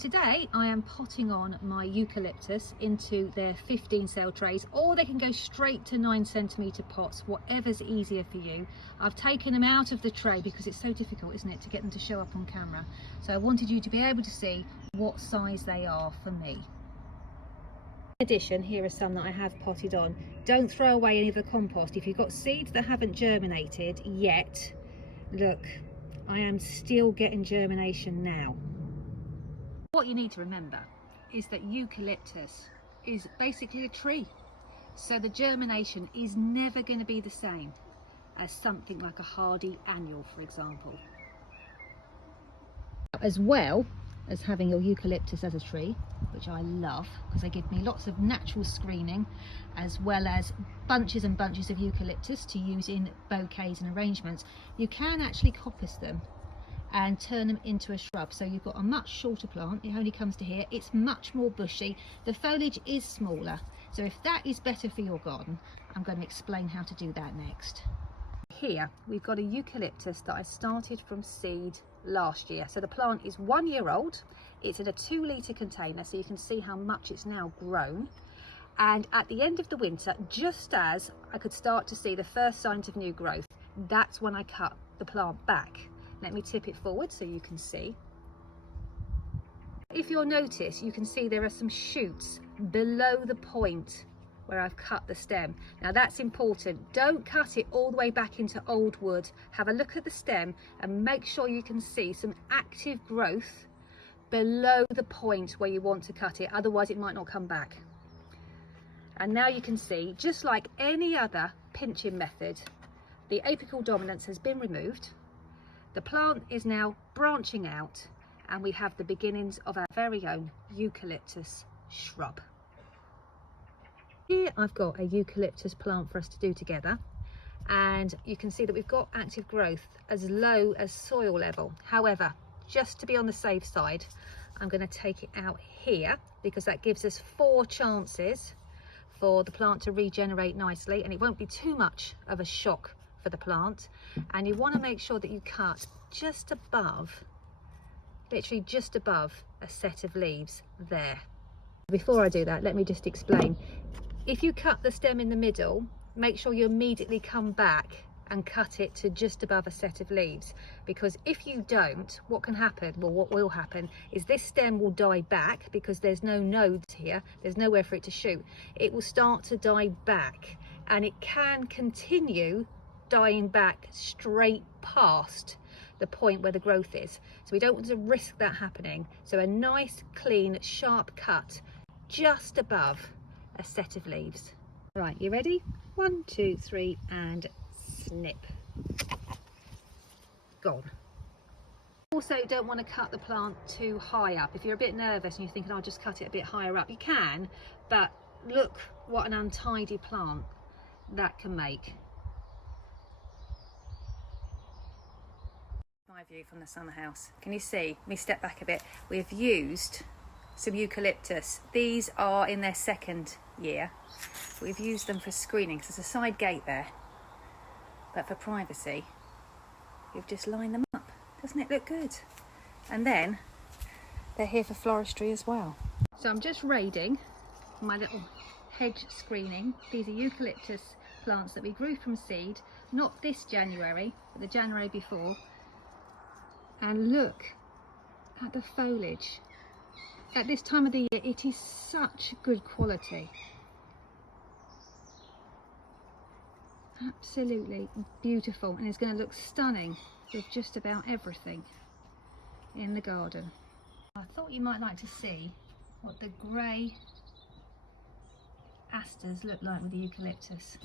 today I am potting on my eucalyptus into their 15 cell trays, or they can go straight to 9cm pots, whatever's easier for you. I've taken them out of the tray because it's so difficult, isn't it, to get them to show up on camera. So I wanted you to be able to see what size they are for me. In addition, here are some that I have potted on. Don't throw away any of the compost. If you've got seeds that haven't germinated yet, look, I am still getting germination now. What you need to remember is that eucalyptus is basically a tree, so the germination is never going to be the same as something like a hardy annual, for example. As well as having your eucalyptus as a tree, which I love because they give me lots of natural screening, as well as bunches and bunches of eucalyptus to use in bouquets and arrangements, you can actually coppice them and turn them into a shrub. So you've got a much shorter plant, it only comes to here, it's much more bushy, the foliage is smaller. So if that is better for your garden, I'm going to explain how to do that next. Here we've got a eucalyptus that I started from seed last year. So the plant is 1 year old, it's in a 2-litre container, so you can see how much it's now grown. And at the end of the winter, just as I could start to see the first signs of new growth, that's when I cut the plant back. Let me tip it forward so you can see. If you'll notice, you can see there are some shoots below the point where I've cut the stem. Now that's important. Don't cut it all the way back into old wood. Have a look at the stem and make sure you can see some active growth below the point where you want to cut it, otherwise it might not come back. And now you can see, just like any other pinching method, the apical dominance has been removed. The plant is now branching out, and we have the beginnings of our very own eucalyptus shrub. Here I've got a eucalyptus plant for us to do together, and you can see that we've got active growth as low as soil level. However, just to be on the safe side, I'm going to take it out here because that gives us 4 chances for the plant to regenerate nicely, and it won't be too much of a shock for the plant. And you want to make sure that you cut just above, literally just above a set of leaves there. Before I do that, let me just explain. If you cut the stem in the middle, make sure you immediately come back and cut it to just above a set of leaves, because if you don't, what can happen, well, what will happen is this stem will die back because there's no nodes here, there's nowhere for it to shoot. It will start to die back, and it can continue dying back straight past the point where the growth is. So we don't want to risk that happening. So a nice, clean, sharp cut just above a set of leaves. Right, you ready? 1, 2, 3, and snip. Gone. Also, don't want to cut the plant too high up. If you're a bit nervous and you're thinking, I'll just cut it a bit higher up, you can, but look what an untidy plant that can make. My view from the summer house. Can you see? Let me step back a bit. We've used some eucalyptus. These are in their 2nd year. We've used them for screening because there's a side gate there. But for privacy, you've just lined them up. Doesn't it look good? And then they're here for floristry as well. So I'm just raiding my little hedge screening. These are eucalyptus plants that we grew from seed, not this January, but the January before. And look at the foliage. At this time of the year, it is such good quality. Absolutely beautiful, and it's going to look stunning with just about everything in the garden. I thought you might like to see what the grey asters look like with the eucalyptus.